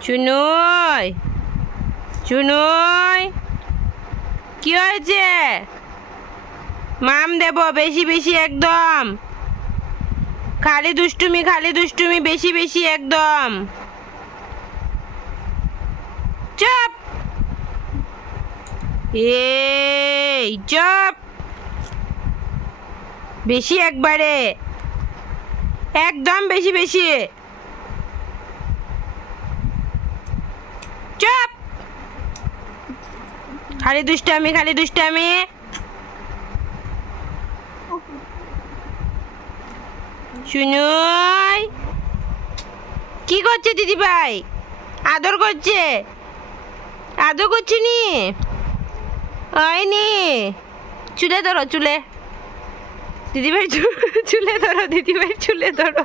চুনুই চুনুই কি হয়েছে? মাম দেব বেশি বেশি একদম। খালি দুষ্টুমি বেশি বেশি একদম। চুপ। এই চুপ। বেশি একবারে একদম বেশি বেশি। চুপ। খালি দুষ্টামি। শুনুই কি করছে দিদি ভাই? আদর করছে নি? হয়নি। চুলে ধরো চুলে। দিদি ভাই চুলে ধরো।